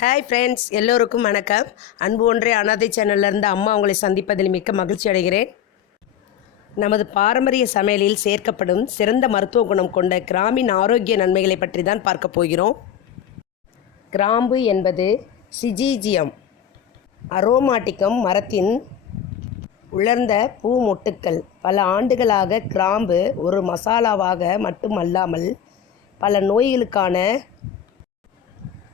Hi friends எல்லோருக்கும் வணக்கம். அன்பு ஒன்றே அனாதை சேனல்லேருந்து அம்மா உங்களை சந்திப்பதில் மிக்க மகிழ்ச்சி அடைகிறேன். நமது பாரம்பரிய சமையலில் சேர்க்கப்படும் சிறந்த மருத்துவ குணம் கொண்ட கிராமின் ஆரோக்கிய நன்மைகளை பற்றி தான் பார்க்க போகிறோம். கிராம்பு என்பது சிஜீஜியம் அரோமாட்டிக்கம் மரத்தின் உலர்ந்த பூ மொட்டுக்கள் பல ஆண்டுகளாக கிராம்பு ஒரு மசாலாவாக மட்டுமல்லாமல் பல நோய்களுக்கான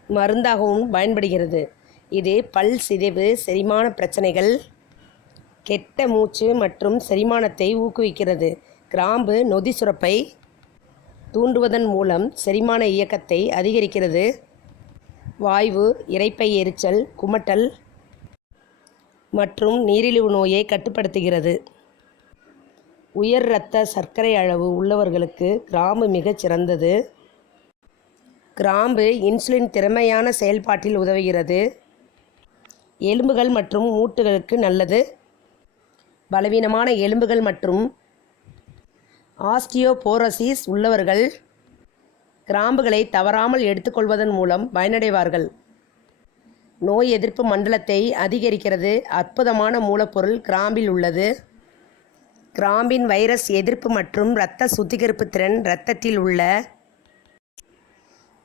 மருந்தாகவும் பயன்படுகிறது. இது பல் சிதைவு செரிமான பிரச்சனைகள் கெட்ட மூச்சு மற்றும் செரிமானத்தை ஊக்குவிக்கிறது. கிராம்பு நொதி சுரப்பை தூண்டுவதன் மூலம் செரிமான இயக்கத்தை அதிகரிக்கிறது. வாய்வு இரைப்பை எரிச்சல் குமட்டல் மற்றும் நீரிழிவு நோயை கட்டுப்படுத்துகிறது. உயர் இரத்த சர்க்கரை அளவு உள்ளவர்களுக்கு கிராம்பு மிகச் சிறந்தது. கிராம்பு இன்சுலின் திறமையான செயல்பாட்டில் உதவுகிறது. எலும்புகள் மற்றும் மூட்டுகளுக்கு நல்லது. பலவீனமான எலும்புகள் மற்றும் ஆஸ்டியோபோரோசிஸ் உள்ளவர்கள் கிராம்புகளை தவறாமல் எடுத்துக்கொள்வதன் மூலம் பயனடைவார்கள். நோய் எதிர்ப்பு மண்டலத்தை அதிகரிக்கிறது. அற்புதமான மூலப்பொருள் கிராம்பில் உள்ளது. கிராம்பின் வைரஸ் எதிர்ப்பு மற்றும் இரத்த சுத்திகரிப்பு திறன் இரத்தத்தில் உள்ள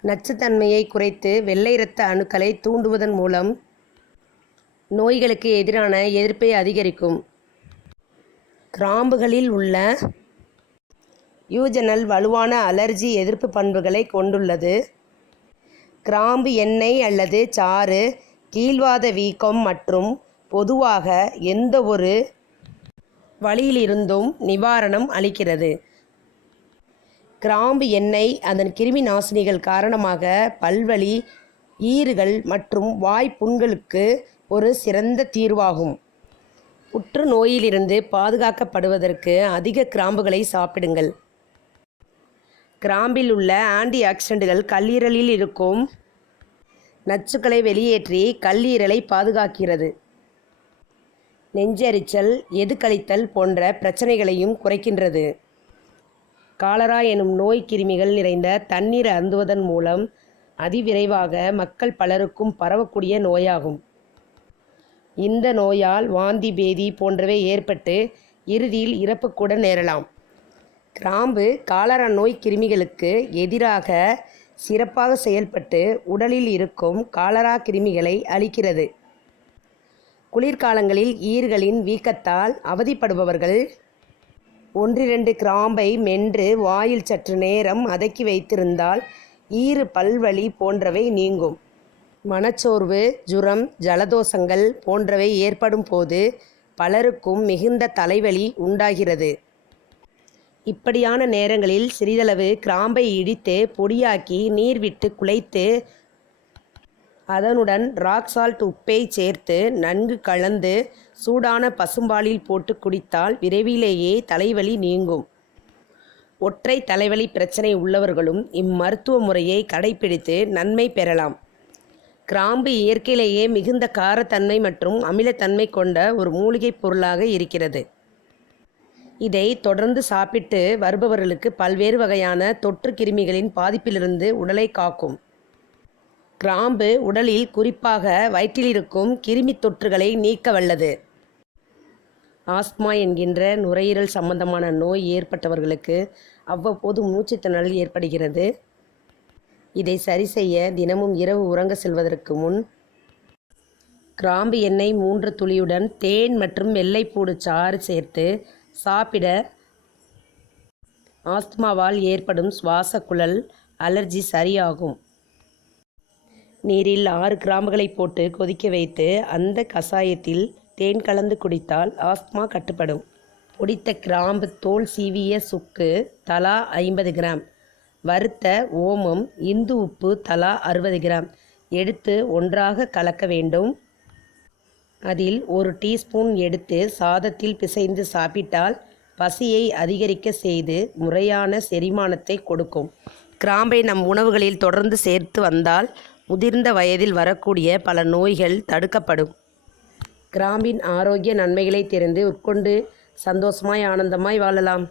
நச்சுத்தன்மையை குறைத்து வெள்ளை இரத்த அணுக்களை தூண்டுவதன் மூலம் நோய்களுக்கு எதிரான எதிர்ப்பை அதிகரிக்கும். கிராம்புகளில் உள்ள யூஜனல் வலுவான அலர்ஜி எதிர்ப்பு பண்புகளை கொண்டுள்ளது. கிராம்பு எண்ணெய் அல்லது சாறு கீழ்வாத வீக்கம் மற்றும் பொதுவாக எந்த ஒரு வழியிலிருந்தும் நிவாரணம் அளிக்கிறது. கிராம்பு எண்ணெய் அதன் கிருமி நாசினிகள் காரணமாக பல்வலி ஈறுகள் மற்றும் வாய்ப்புண்களுக்கு ஒரு சிறந்த தீர்வாகும். புற்றுநோயிலிருந்து பாதுகாக்கப்படுவதற்கு அதிக கிராம்புகளை சாப்பிடுங்கள். கிராம்பில் உள்ள ஆன்டி ஆக்சிடென்ட்கள் கல்லீரலில் இருக்கும் நச்சுக்களை வெளியேற்றி கல்லீரலை பாதுகாக்கிறது. நெஞ்சரிச்சல் எது கழித்தல் போன்ற பிரச்சனைகளையும் குறைக்கின்றது. காலரா எனும் நோய் கிருமிகள் நிறைந்த தண்ணீர் அருந்துவதன் மூலம் அதிவிரைவாக மக்கள் பலருக்கும் பரவக்கூடிய நோயாகும். இந்த நோயால் வாந்தி பேதி போன்றவை ஏற்பட்டு இறுதியில் இறப்பு கூட நேரலாம். கிராம்பு காலரா நோய் கிருமிகளுக்கு எதிராக சிறப்பாக செயல்பட்டு உடலில் இருக்கும் காலரா கிருமிகளை அழிக்கிறது. குளிர்காலங்களில் ஈர்களின் வீக்கத்தால் அவதிப்படுபவர்கள் ஒன்றிரண்டு கிராம்பை மென்று வாயில் சற்று நேரம் அதக்கி வைத்திருந்தால் ஈறு பல்வலி போன்றவை நீங்கும். மனச்சோர்வு ஜுரம் ஜலதோஷங்கள் போன்றவை ஏற்படும் போது பலருக்கும் மிகுந்த தலைவலி உண்டாகிறது. இப்படியான நேரங்களில் சிறிதளவு கிராம்பை இடித்து பொடியாக்கி நீர் விட்டு குலைத்து அதனுடன் ராக் சால்ட் உப்பை சேர்த்து நன்கு கலந்து சூடான பசும்பாலில் போட்டு குடித்தால் விரைவிலேயே தலைவலி நீங்கும். ஒற்றை தலைவலி பிரச்சனை உள்ளவர்களும் இம்மருத்துவ முறையை கடைபிடித்து நன்மை பெறலாம். கிராம்பு இயற்கையிலேயே மிகுந்த காரத்தன்மை மற்றும் அமிலத்தன்மை கொண்ட ஒரு மூலிகைப் பொருளாக இருக்கிறது. இதை தொடர்ந்து சாப்பிட்டு வருபவர்களுக்கு பல்வேறு வகையான தொற்று கிருமிகளின் பாதிப்பிலிருந்து உடலை காக்கும். கிராம்பு உடலில் குறிப்பாக வயிற்றிலிருக்கும் கிருமி தொற்றுகளை நீக்க வல்லது. ஆஸ்மா என்கின்ற நுரையீரல் சம்பந்தமான நோய் ஏற்பட்டவர்களுக்கு அவ்வப்போது மூச்சுத்திணறல் ஏற்படுகிறது. இதை சரி செய்ய தினமும் இரவு உறங்க செல்வதற்கு முன் கிராம்பு எண்ணெய் மூன்று துளியுடன் தேன் மற்றும் வெள்ளைப்பூடு சாறு சேர்த்து சாப்பிட ஆஸ்துமாவால் ஏற்படும் சுவாச குழல் அலர்ஜி சரியாகும். நீரில் ஆறு கிராம்புகளை போட்டு கொதிக்க வைத்து அந்த கஷாயத்தில் தேன் கலந்து குடித்தால் ஆஸ்துமா கட்டுப்படும். பொடித்த கிராம்பு தோல் சீவிய சுக்கு தலா ஐம்பது கிராம். வறுத்த ஓமம் இந்து உப்பு தலா அறுபது கிராம். எடுத்து ஒன்றாக கலக்க வேண்டும். அதில் ஒரு டீஸ்பூன் எடுத்து சாதத்தில் பிசைந்து சாப்பிட்டால் பசியை அதிகரிக்க செய்து முறையான செரிமானத்தை கொடுக்கும். கிராம்பை நம் உணவுகளில் தொடர்ந்து சேர்த்து வந்தால் முதிர்ந்த வயதில் வரக்கூடிய பல நோய்கள் தடுக்கப்படும். கிராம்பின் ஆரோக்கிய நன்மைகளை தெரிந்து உட்கொண்டு சந்தோஷமாய் ஆனந்தமாய் வாழலாம்.